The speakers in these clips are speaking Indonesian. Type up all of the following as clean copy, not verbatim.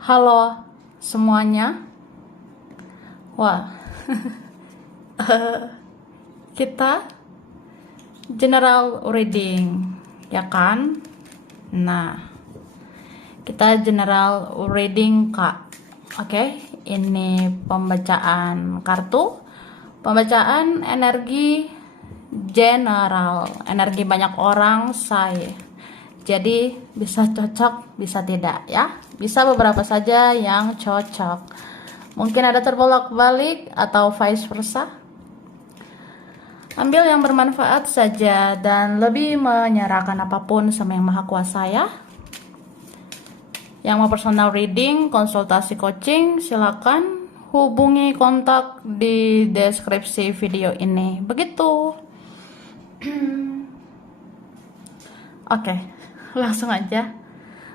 Halo semuanya. Wah, kita general reading, ya kan? Nah, kita general reading Kak. Oke, ini pembacaan kartu, pembacaan energi general, energi banyak orang saya. Jadi bisa cocok, bisa tidak ya. Bisa beberapa saja yang cocok. Mungkin ada terbolak-balik atau vice versa. Ambil yang bermanfaat saja dan lebih menyerahkan apapun sama Yang Maha Kuasa ya. Yang mau personal reading, konsultasi coaching, silakan hubungi kontak di deskripsi video ini. Begitu. Oke, langsung aja.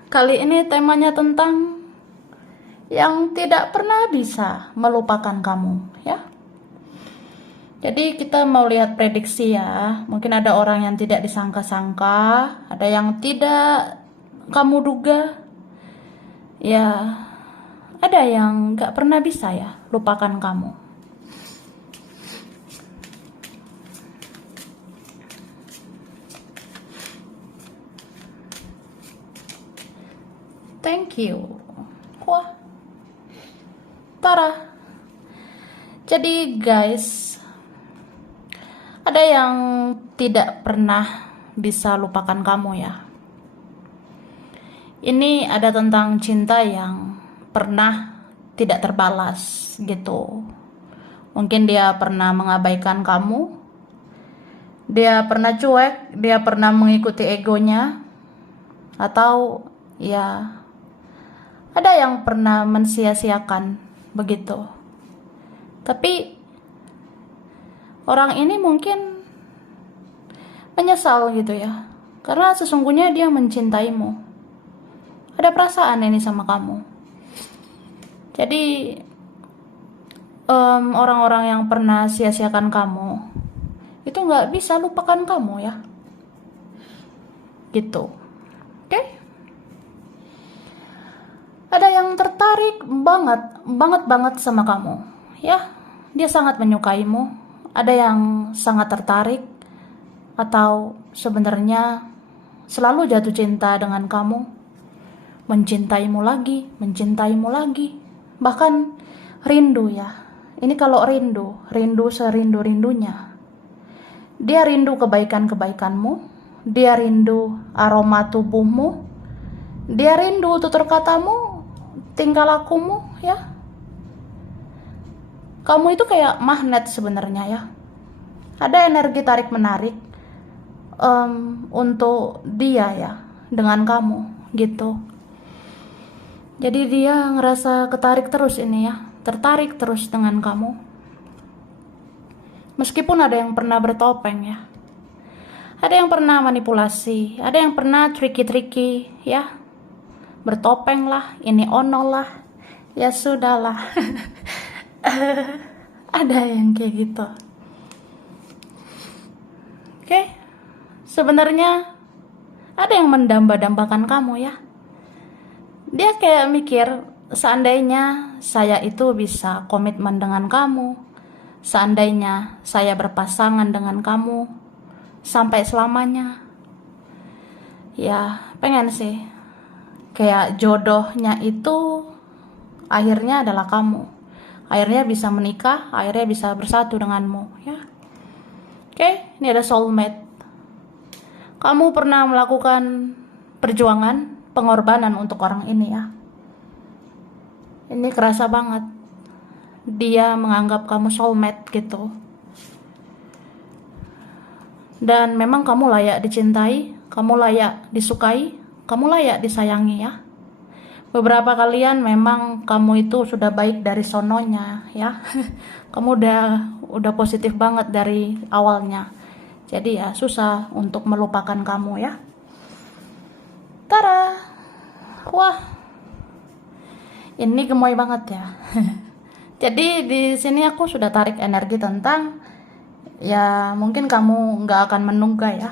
Kali ini temanya tentang yang tidak pernah bisa melupakan kamu, ya. Jadi kita mau lihat prediksi ya. Mungkin ada orang yang tidak disangka-sangka, ada yang tidak kamu duga. Ya, ada yang gak pernah bisa ya lupakan kamu. Thank you. Wah. Tara. Jadi guys, ada yang tidak pernah bisa lupakan kamu ya. Ini ada tentang cinta yang pernah tidak terbalas gitu. Mungkin dia pernah mengabaikan kamu, dia pernah cuek, dia pernah mengikuti egonya, atau ya ada yang pernah mensia-siakan begitu. Tapi orang ini mungkin menyesal gitu ya, karena sesungguhnya dia mencintaimu. Ada perasaan ini sama kamu. Jadi orang-orang yang pernah sia-siakan kamu itu nggak bisa lupakan kamu ya, gitu. Oke? Ada yang tertarik banget sama kamu ya, dia sangat menyukaimu. Ada yang sangat tertarik atau sebenarnya selalu jatuh cinta dengan kamu, mencintaimu lagi, bahkan rindu ya. Ini kalau rindu serindu-rindunya. Dia rindu kebaikan-kebaikanmu, dia rindu aroma tubuhmu, dia rindu tutur katamu, tingkah lakumu ya. Kamu itu kayak magnet sebenarnya ya. Ada energi tarik menarik untuk dia ya, dengan kamu gitu. Jadi dia ngerasa ketarik terus ini ya, tertarik terus dengan kamu. Meskipun ada yang pernah bertopeng ya, ada yang pernah manipulasi, ada yang pernah tricky ya, bertopeng lah, ini ono lah, ya sudahlah. Ada yang kayak gitu. Oke, sebenarnya ada yang mendamba-dambakan kamu ya. Dia kayak mikir, seandainya saya itu bisa komitmen dengan kamu, seandainya saya berpasangan dengan kamu sampai selamanya. Ya, pengen sih. Kayak jodohnya itu akhirnya adalah kamu. Akhirnya bisa menikah, akhirnya bisa bersatu denganmu ya. Oke, ini ada soulmate. Kamu pernah melakukan perjuangan, pengorbanan untuk orang ini ya. Ini kerasa banget. Dia menganggap kamu soulmate gitu. Dan memang kamu layak dicintai, kamu layak disukai, kamu layak disayangi ya. Beberapa kalian memang kamu itu sudah baik dari sononya ya. Kamu udah positif banget dari awalnya. Jadi ya susah untuk melupakan kamu ya. Tara. Wah. Ini gemoy banget ya. Jadi di sini aku sudah tarik energi tentang ya, mungkin kamu nggak akan menduga ya.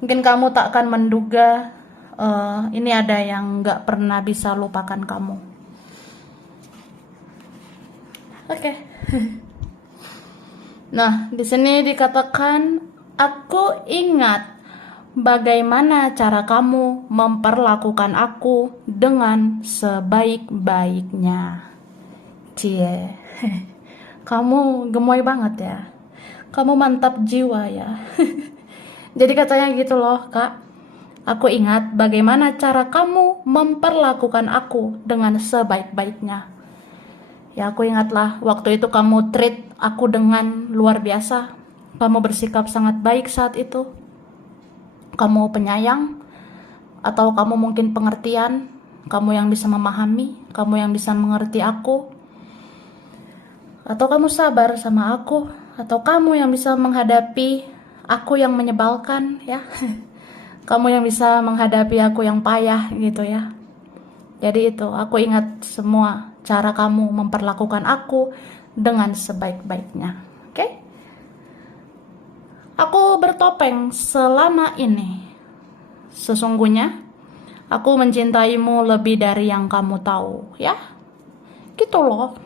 Mungkin kamu tak akan menduga ini ada yang nggak pernah bisa lupakan kamu. Oke. Nah, di sini dikatakan, aku ingat bagaimana cara kamu memperlakukan aku dengan sebaik-baiknya. Cie, kamu gemoy banget ya. Kamu mantap jiwa ya. Jadi katanya gitu loh, Kak. Aku ingat bagaimana cara kamu memperlakukan aku dengan sebaik-baiknya. Ya, aku ingatlah waktu itu kamu treat aku dengan luar biasa. Kamu bersikap sangat baik saat itu. Kamu penyayang, atau kamu mungkin pengertian, kamu yang bisa memahami, kamu yang bisa mengerti aku, atau kamu sabar sama aku, atau kamu yang bisa menghadapi aku yang menyebalkan ya. Kamu yang bisa menghadapi aku yang payah gitu ya. Jadi itu, aku ingat semua cara kamu memperlakukan aku dengan sebaik-baiknya. Oke? Aku bertopeng selama ini. Sesungguhnya aku mencintaimu lebih dari yang kamu tahu, ya. Gitu loh.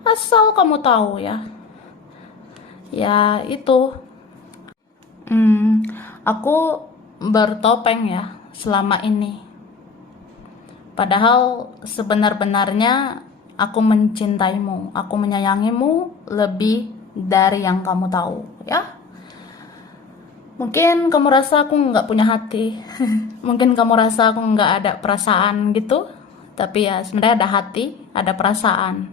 Asal kamu tahu ya. Ya, itu. Aku bertopeng ya selama ini. Padahal sebenar-benarnya aku mencintaimu, aku menyayangimu lebih dari yang kamu tahu, ya. Mungkin kamu rasa aku nggak punya hati. Mungkin kamu rasa aku nggak ada perasaan gitu. Tapi ya sebenarnya ada hati, ada perasaan.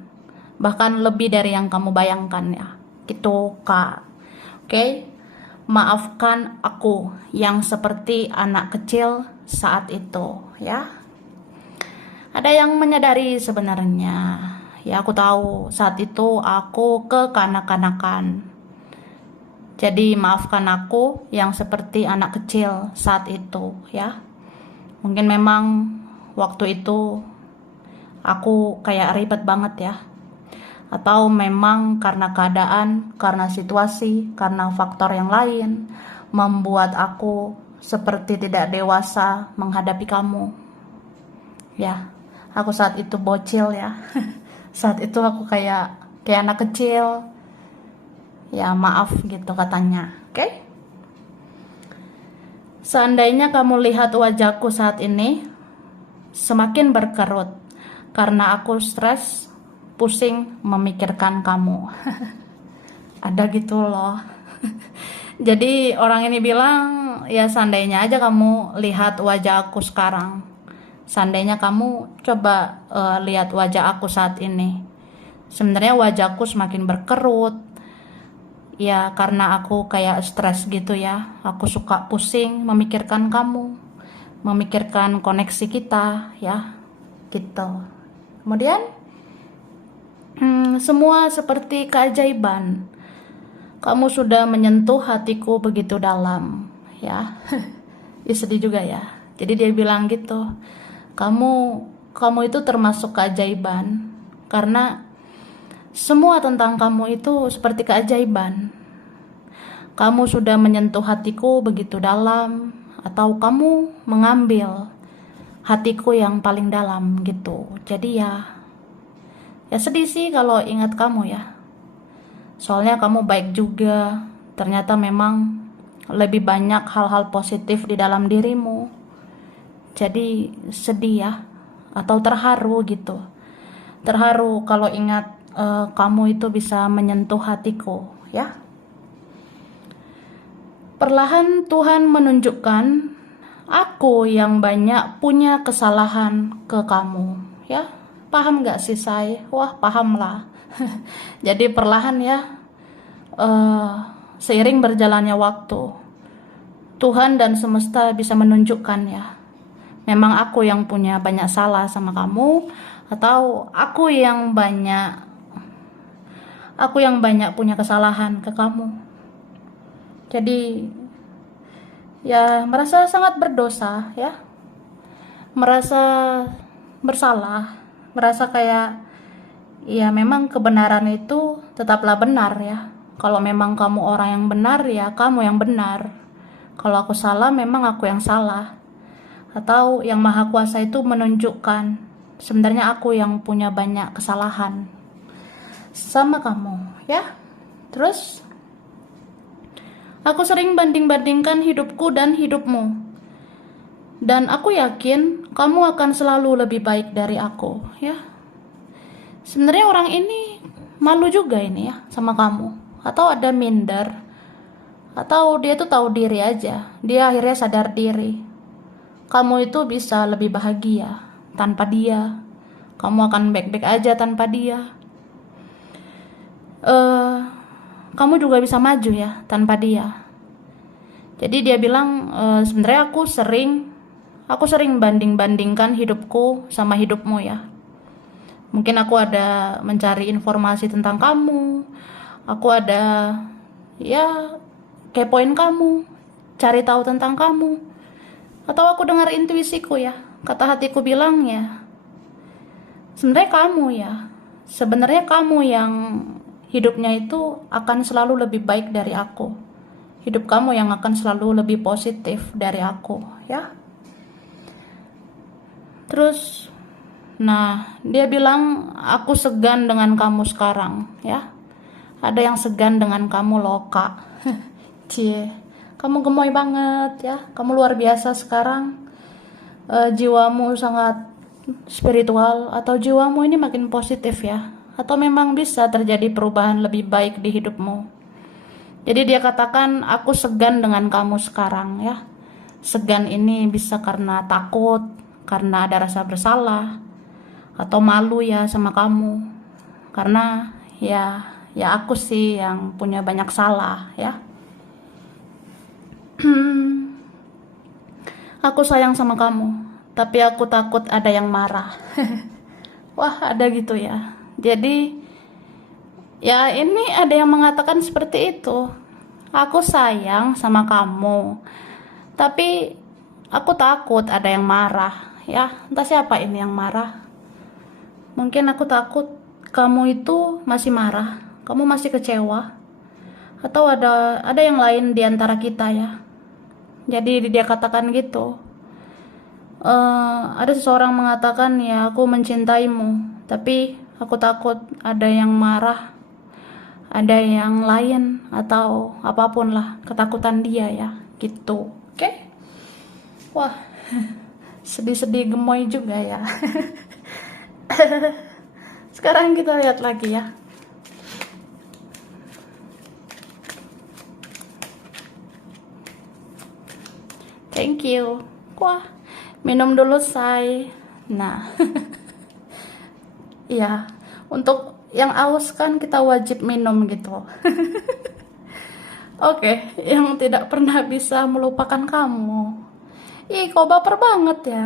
Bahkan lebih dari yang kamu bayangkan ya. Gitu, Kak. Oke? Maafkan aku yang seperti anak kecil saat itu, ya. Ada yang menyadari sebenarnya. Ya, aku tahu saat itu aku kekanak-kanakan. Jadi maafkan aku yang seperti anak kecil saat itu ya. Mungkin memang waktu itu aku kayak ribet banget ya. Atau memang karena keadaan, karena situasi, karena faktor yang lain membuat aku seperti tidak dewasa menghadapi kamu. Ya, aku saat itu bocil ya. Saat itu aku kayak anak kecil. Ya maaf gitu katanya, oke? Seandainya kamu lihat wajahku saat ini, semakin berkerut karena aku stres, pusing memikirkan kamu. Ada gitu loh. Jadi orang ini bilang, ya seandainya aja kamu lihat wajah aku sekarang. Seandainya kamu coba lihat wajah aku saat ini. Sebenarnya wajahku semakin berkerut. Ya karena aku kayak stres gitu ya. Aku suka pusing memikirkan kamu, memikirkan koneksi kita ya, gitu. Kemudian semua seperti keajaiban. Kamu sudah menyentuh hatiku begitu dalam ya. Ya sedih juga ya. Jadi dia bilang gitu, kamu itu termasuk keajaiban karena semua tentang kamu itu seperti keajaiban. Kamu sudah menyentuh hatiku begitu dalam, atau kamu mengambil hatiku yang paling dalam gitu. Jadi ya sedih sih kalau ingat kamu ya. Soalnya kamu baik juga. Ternyata memang lebih banyak hal-hal positif di dalam dirimu. Jadi sedih ya, atau terharu gitu. Terharu kalau ingat kamu itu bisa menyentuh hatiku ya. Perlahan Tuhan menunjukkan aku yang banyak punya kesalahan ke kamu ya. Paham gak sih Say? Wah paham lah. Jadi perlahan ya, seiring berjalannya waktu, Tuhan dan semesta bisa menunjukkan ya, memang aku yang punya banyak salah sama kamu, atau aku yang banyak punya kesalahan ke kamu. Jadi ya merasa sangat berdosa ya, merasa bersalah, merasa kayak ya memang kebenaran itu tetaplah benar ya. Kalau memang kamu orang yang benar ya kamu yang benar. Kalau aku salah memang aku yang salah. Atau yang Maha Kuasa itu menunjukkan sebenarnya aku yang punya banyak kesalahan. sama kamu, ya. Terus aku sering banding-bandingkan hidupku dan hidupmu, dan aku yakin kamu akan selalu lebih baik dari aku, ya. Sebenarnya orang ini malu juga ini ya sama kamu, atau ada minder, atau dia tuh tahu diri aja. Dia akhirnya sadar diri. Kamu itu bisa lebih bahagia tanpa dia. Kamu akan baik-baik aja tanpa dia. eh Kamu juga bisa maju ya tanpa dia. Jadi dia bilang, sebenarnya aku sering banding-bandingkan hidupku sama hidupmu ya. Mungkin aku ada mencari informasi tentang kamu, aku ada ya kepoin kamu, cari tahu tentang kamu, atau aku dengar intuisiku ya. Kata hatiku bilang ya, sebenarnya kamu yang hidupnya itu akan selalu lebih baik dari aku. Hidup kamu yang akan selalu lebih positif dari aku, ya. Terus, nah, dia bilang aku segan dengan kamu sekarang, ya. Ada yang segan dengan kamu loh, Kak. Cie, kamu gemoy banget ya. Kamu luar biasa sekarang. Jiwamu sangat spiritual, atau jiwamu ini makin positif ya. Atau memang bisa terjadi perubahan lebih baik di hidupmu. Jadi dia katakan, aku segan dengan kamu sekarang ya. Segan ini bisa karena takut, karena ada rasa bersalah, atau malu ya sama kamu. Karena ya aku sih yang punya banyak salah ya. Aku sayang sama kamu, tapi aku takut ada yang marah. Wah, ada gitu ya. Jadi ya ini ada yang mengatakan seperti itu. Aku sayang sama kamu, tapi aku takut ada yang marah. Ya, entah siapa ini yang marah. Mungkin aku takut kamu itu masih marah, kamu masih kecewa, atau ada yang lain di antara kita ya. Jadi dia katakan gitu. Ada seseorang mengatakan ya aku mencintaimu, tapi aku takut ada yang marah, ada yang lain, atau apapun lah, ketakutan dia ya, gitu. Oke? Wah, sedih-sedih gemoy juga ya. Sekarang kita lihat lagi ya. Thank you. Wah, minum dulu say. Nah, iya, untuk yang aus kan kita wajib minum gitu. Oke, yang tidak pernah bisa melupakan kamu. Ih, kok baper banget ya.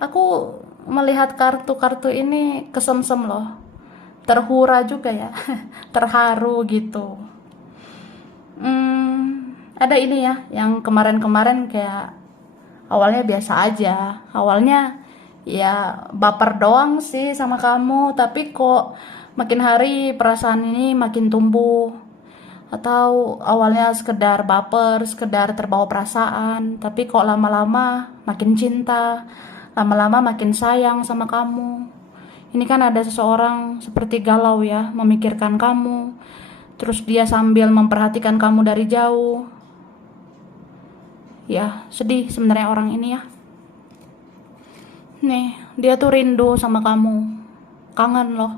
Aku melihat kartu-kartu ini kesemsem loh. Terhura juga ya. Terharu gitu. Ada ini ya, yang kemarin-kemarin kayak awalnya biasa aja. Awalnya ya baper doang sih sama kamu, tapi kok makin hari perasaan ini makin tumbuh. Atau awalnya sekedar baper, sekedar terbawa perasaan, tapi kok lama-lama makin cinta, lama-lama makin sayang sama kamu. Ini kan ada seseorang seperti galau ya, memikirkan kamu, terus dia sambil memperhatikan kamu dari jauh. Ya, sedih sebenarnya orang ini ya. Nih, dia tuh rindu sama kamu, kangen loh.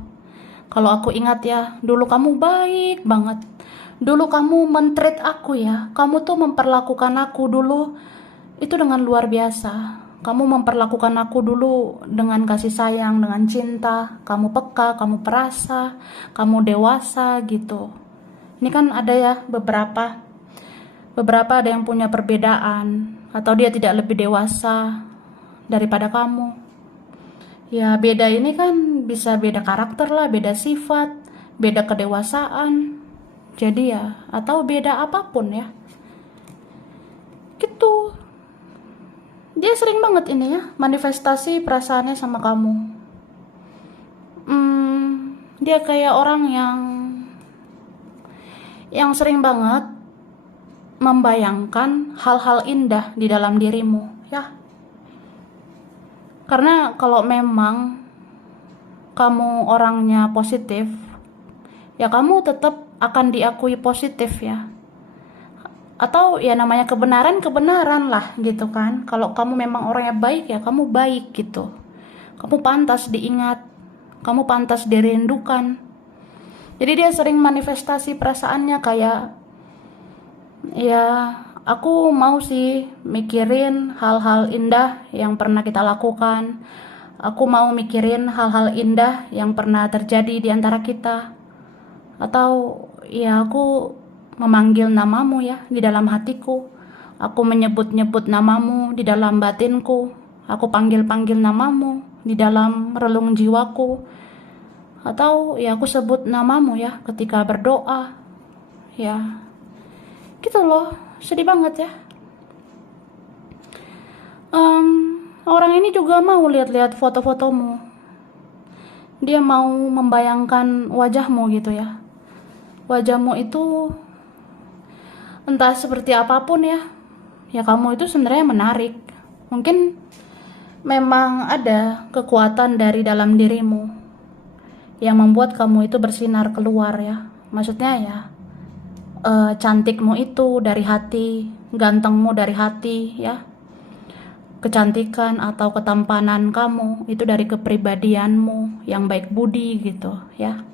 Kalau aku ingat ya, dulu kamu baik banget. Dulu kamu men-treat aku ya. Kamu tuh memperlakukan aku dulu itu dengan luar biasa. Kamu memperlakukan aku dulu dengan kasih sayang, dengan cinta. Kamu peka, kamu perasa, kamu dewasa gitu. Ini kan ada ya beberapa ada yang punya perbedaan, atau dia tidak lebih dewasa daripada kamu. Ya beda ini kan bisa beda karakter lah, beda sifat, beda kedewasaan. Jadi ya, atau beda apapun ya. Gitu. Dia sering banget ini ya, manifestasi perasaannya sama kamu. Dia kayak orang yang sering banget membayangkan hal-hal indah di dalam dirimu, ya. Karena kalau memang kamu orangnya positif, ya kamu tetap akan diakui positif ya. Atau ya namanya kebenaran lah gitu kan. Kalau kamu memang orangnya baik ya kamu baik gitu. Kamu pantas diingat, kamu pantas dirindukan. Jadi dia sering manifestasi perasaannya kayak, ya aku mau sih mikirin hal-hal indah yang pernah kita lakukan. Aku mau mikirin hal-hal indah yang pernah terjadi di antara kita. Atau ya aku memanggil namamu ya di dalam hatiku. Aku menyebut-nyebut namamu di dalam batinku. Aku panggil-panggil namamu di dalam relung jiwaku. Atau ya aku sebut namamu ya ketika berdoa. Ya gitu loh, sedih banget ya. Orang ini juga mau lihat-lihat foto-fotomu. Dia mau membayangkan wajahmu gitu ya. Wajahmu itu entah seperti apapun ya. Ya kamu itu sebenarnya menarik. Mungkin memang ada kekuatan dari dalam dirimu yang membuat kamu itu bersinar keluar ya. Maksudnya ya, cantikmu itu dari hati, gantengmu dari hati ya. Kecantikan atau ketampanan kamu itu dari kepribadianmu yang baik budi gitu ya.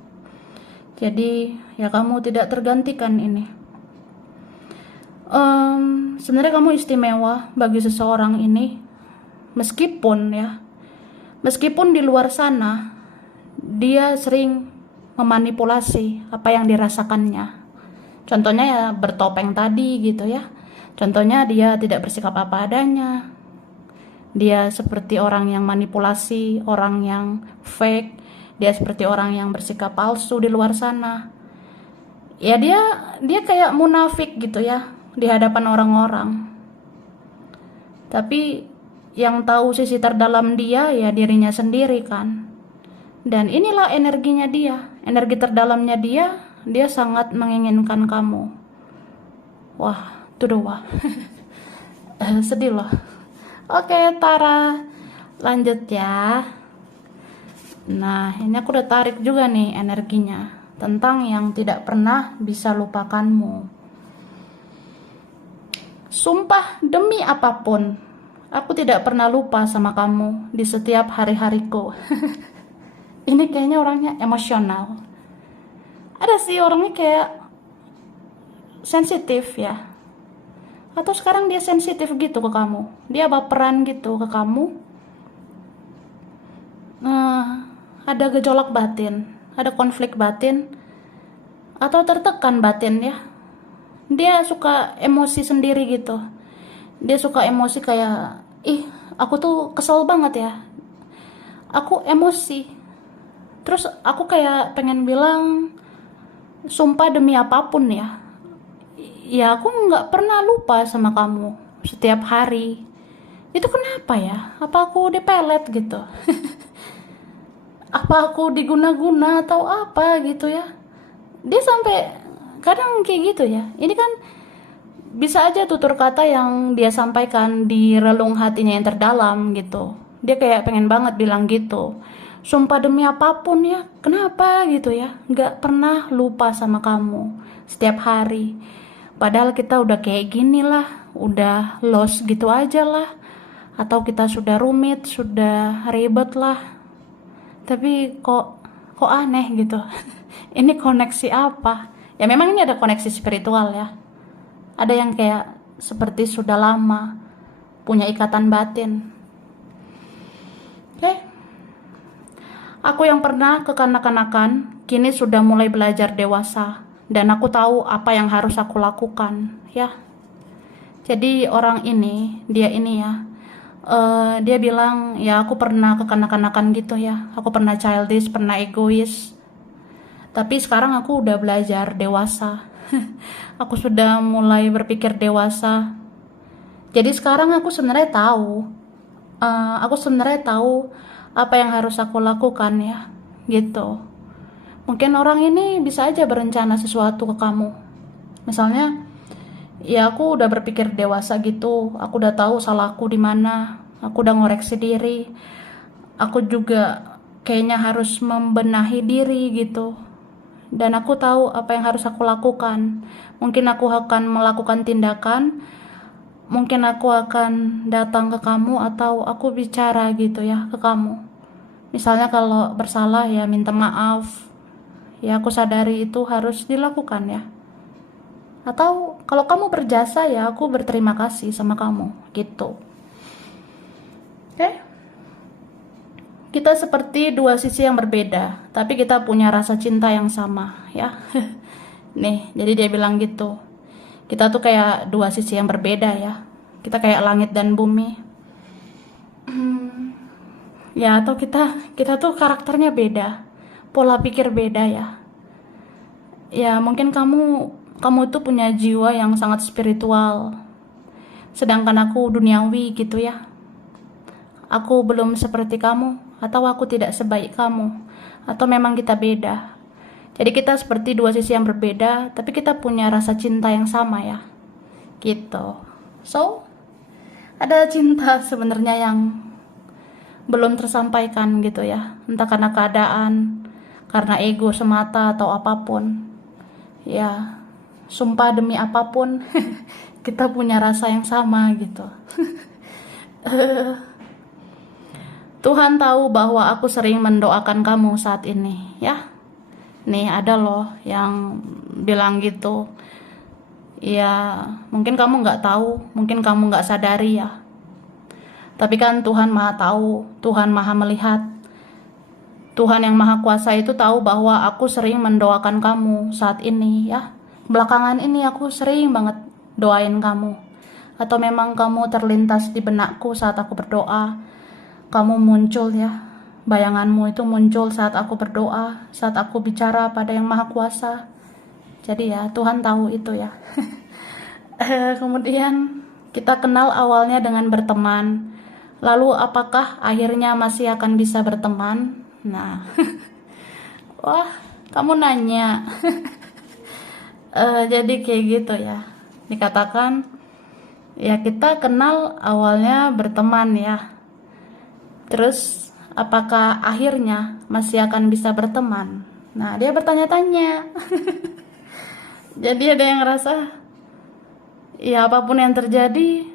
Jadi ya kamu tidak tergantikan ini. Sebenarnya kamu istimewa bagi seseorang ini, meskipun di luar sana dia sering memanipulasi apa yang dirasakannya. Contohnya ya bertopeng tadi gitu ya. Contohnya dia tidak bersikap apa adanya. Dia seperti orang yang manipulasi, orang yang fake. Dia seperti orang yang bersikap palsu di luar sana. Ya dia kayak munafik gitu ya di hadapan orang-orang. Tapi yang tahu sisi terdalam dia ya dirinya sendiri kan. Dan inilah energinya dia, energi terdalamnya dia sangat menginginkan kamu. Wah, tuh wah. Sedih loh. Oke, Tara, lanjut ya. Nah, ini aku udah tarik juga nih energinya tentang yang tidak pernah bisa lupakanmu. Sumpah demi apapun, aku tidak pernah lupa sama kamu di setiap hari-hariku. Ini kayaknya orangnya emosional. Ada sih orangnya kayak sensitif ya. Atau sekarang dia sensitif gitu ke kamu. Dia baperan gitu ke kamu. Ada gejolak batin, ada konflik batin, atau tertekan batin ya. Dia suka emosi sendiri gitu. Dia suka emosi kayak, aku tuh kesel banget ya. Aku emosi. Terus aku kayak pengen bilang, sumpah demi apapun ya. Ya aku nggak pernah lupa sama kamu setiap hari. Itu kenapa ya? Apa aku dipelet gitu? Apa aku diguna-guna atau apa gitu ya? Dia sampai kadang kayak gitu ya. Ini kan bisa aja tutur kata yang dia sampaikan di relung hatinya yang terdalam gitu. Dia kayak pengen banget bilang gitu. Sumpah demi apapun ya, kenapa gitu ya? Nggak pernah lupa sama kamu setiap hari. Padahal kita udah kayak gini lah, udah lost gitu aja lah. Atau kita sudah rumit, sudah ribet lah. Tapi kok aneh gitu. Ini koneksi apa? Ya memang ini ada koneksi spiritual ya. Ada yang kayak seperti sudah lama punya ikatan batin. Oke. Aku yang pernah kekanak-kanakan kini sudah mulai belajar dewasa dan aku tahu apa yang harus aku lakukan ya. Jadi orang ini, dia ini ya, dia bilang ya aku pernah kekanak-kanakan gitu ya, aku pernah childish, pernah egois, tapi sekarang aku udah belajar dewasa. Aku sudah mulai berpikir dewasa. Jadi sekarang aku sebenarnya tahu apa yang harus aku lakukan ya, gitu. Mungkin orang ini bisa aja berencana sesuatu ke kamu. Misalnya, ya aku udah berpikir dewasa gitu, aku udah tahu salahku di mana, aku udah ngoreksi diri, aku juga kayaknya harus membenahi diri gitu. dan aku tahu apa yang harus aku lakukan. Mungkin aku akan melakukan tindakan, mungkin aku akan datang ke kamu atau aku bicara gitu ya ke kamu. Misalnya kalau bersalah ya minta maaf. Ya aku sadari itu harus dilakukan ya. Atau kalau kamu berjasa ya aku berterima kasih sama kamu gitu. Oke? Kita seperti dua sisi yang berbeda, tapi kita punya rasa cinta yang sama ya. Nih, jadi dia bilang gitu. Kita tuh kayak dua sisi yang berbeda ya. Kita kayak langit dan bumi. Ya, atau kita tuh karakternya beda. Pola pikir beda ya. Ya, mungkin kamu tuh punya jiwa yang sangat spiritual. Sedangkan aku duniawi gitu ya. Aku belum seperti kamu, atau aku tidak sebaik kamu, atau memang kita beda. Jadi kita seperti dua sisi yang berbeda, tapi kita punya rasa cinta yang sama ya. Gitu. So, ada cinta sebenarnya yang belum tersampaikan gitu ya. Entah karena keadaan, karena ego semata atau apapun. Ya, sumpah demi apapun, kita punya rasa yang sama gitu. Tuhan tahu bahwa aku sering mendoakan kamu saat ini ya. Nih ada loh yang bilang gitu. Ya mungkin kamu nggak tahu, mungkin kamu nggak sadari ya. Tapi kan Tuhan maha tahu, Tuhan maha melihat. Tuhan yang maha kuasa itu tahu bahwa aku sering mendoakan kamu saat ini ya. Belakangan ini aku sering banget doain kamu. Atau memang kamu terlintas di benakku saat aku berdoa. Kamu muncul ya. Bayanganmu itu muncul saat aku berdoa, saat aku bicara pada yang maha kuasa. Jadi ya Tuhan tahu itu ya. Kemudian kita kenal awalnya dengan berteman. Lalu apakah akhirnya masih akan bisa berteman? Nah, wah kamu nanya. Jadi kayak gitu ya. Dikatakan ya kita kenal awalnya berteman ya. Terus apakah akhirnya masih akan bisa berteman? Nah dia bertanya-tanya. Jadi ada yang ngerasa ya apapun yang terjadi,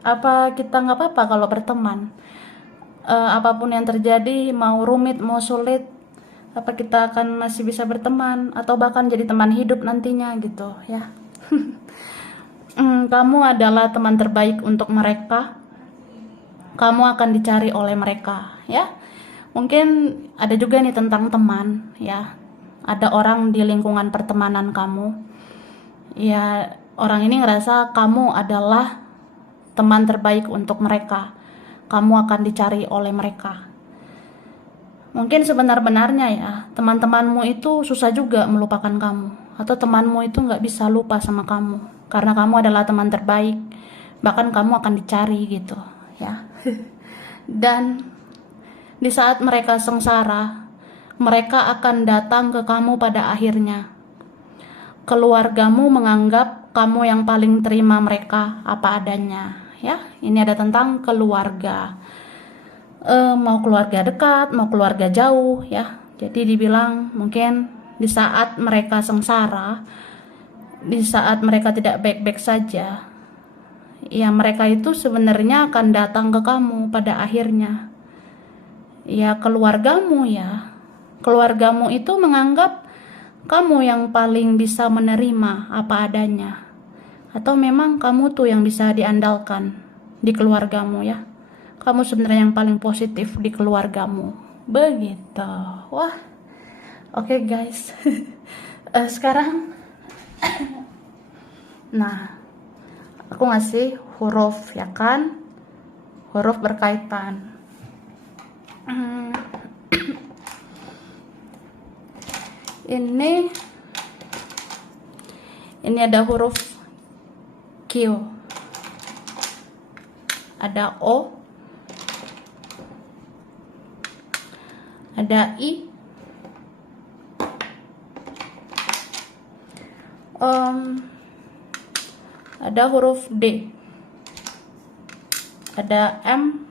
apa kita nggak apa-apa kalau berteman. Apapun yang terjadi, mau rumit mau sulit, apa kita akan masih bisa berteman atau bahkan jadi teman hidup nantinya gitu ya. Kamu adalah teman terbaik untuk mereka. Kamu akan dicari oleh mereka ya. Mungkin ada juga nih tentang teman ya. Ada orang di lingkungan pertemanan kamu ya, orang ini ngerasa kamu adalah teman terbaik untuk mereka. Kamu akan dicari oleh mereka. Mungkin sebenar-benarnya ya, teman-temanmu itu susah juga melupakan kamu, atau temanmu itu nggak bisa lupa sama kamu karena kamu adalah teman terbaik. Bahkan kamu akan dicari gitu ya. Dan di saat mereka sengsara, mereka akan datang ke kamu pada akhirnya. Keluargamu menganggap kamu yang paling terima mereka apa adanya ya. Ini ada tentang keluarga, mau keluarga dekat, mau keluarga jauh ya. Jadi dibilang mungkin di saat mereka sengsara, di saat mereka tidak baik-baik saja, ya mereka itu sebenarnya akan datang ke kamu pada akhirnya. Ya keluargamu ya. Keluargamu itu menganggap kamu yang paling bisa menerima apa adanya. Atau memang kamu tuh yang bisa diandalkan di keluargamu ya. Kamu sebenarnya yang paling positif di keluargamu. Begitu. Wah. Oke guys. Sekarang nah, aku ngasih huruf ya kan. Huruf berkaitan. Ini ada huruf Q, ada O, ada I, ada huruf D, ada M,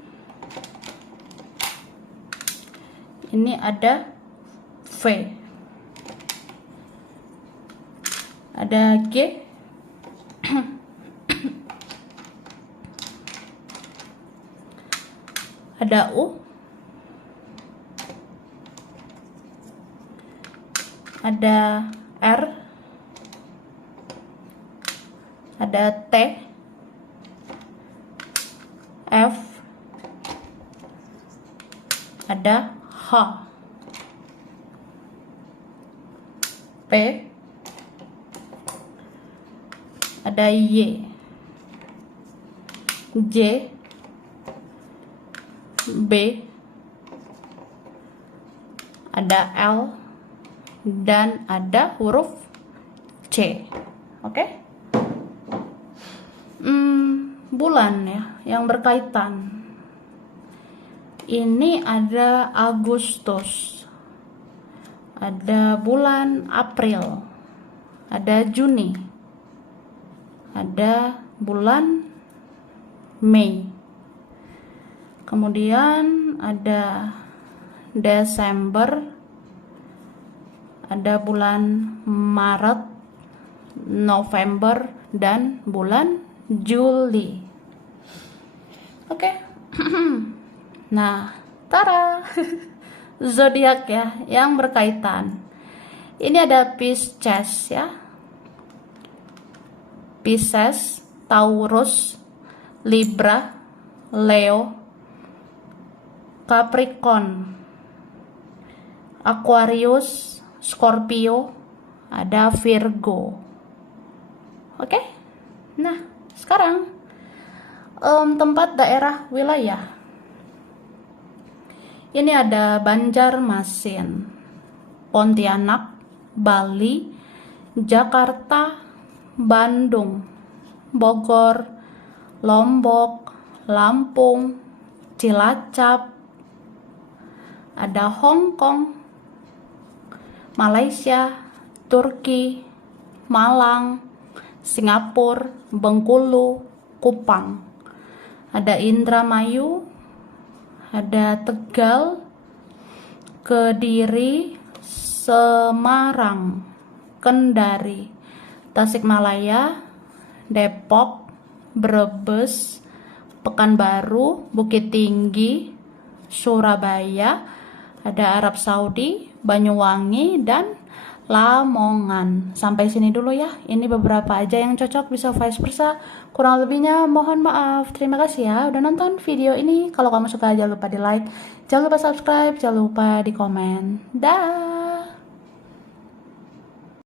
ini ada V. ada G, ada U, ada R, ada T, F, ada H, P, ada Y, J, B, ada L, dan ada huruf C. Oke? Bulan ya yang berkaitan. Ini ada Agustus, ada bulan April, ada Juni, ada bulan Mei, kemudian ada Desember, ada bulan Maret, November, dan bulan Juli. Oke. Nah, tara. Zodiak ya yang berkaitan. Ini ada Pisces ya. Pisces, Taurus, Libra, Leo, Capricorn, Aquarius, Scorpio, ada Virgo. Oke? Nah, sekarang tempat daerah wilayah. Ini ada Banjarmasin, Pontianak, Bali, Jakarta, Bandung, Bogor, Lombok, Lampung, Cilacap, ada Hong Kong, Malaysia, Turki, Malang, Singapura, Bengkulu, Kupang, ada Indramayu, ada Tegal, Kediri, Semarang, Kendari, Tasikmalaya, Depok, Brebes, Pekanbaru, Bukit Tinggi, Surabaya, ada Arab Saudi, Banyuwangi, dan Lamongan. Sampai sini dulu ya. Ini beberapa aja yang cocok, bisa vice versa. Kurang lebihnya mohon maaf. Terima kasih ya udah nonton video ini. Kalau kamu suka jangan lupa di like, jangan lupa subscribe, jangan lupa di komen. Dah.